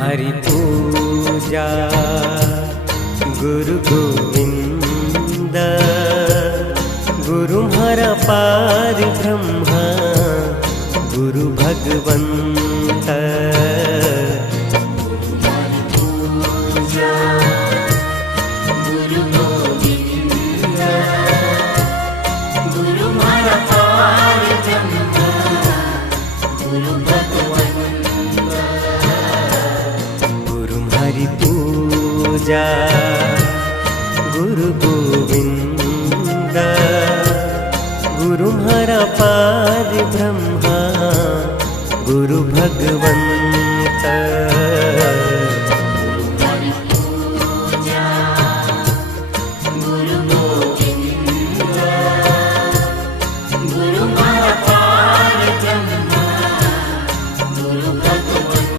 हरि पूजा गुरु गोविंद गुरु हरा पार ब्रह्मा गुरु भगवंत गुरु गोविंद गुरु हरा पार ब्रह्मा गुरु भगवंत गुरु हरि पूजा गुरु गोविंद गुरु हरा पार ब्रह्मा गुरु भगवंत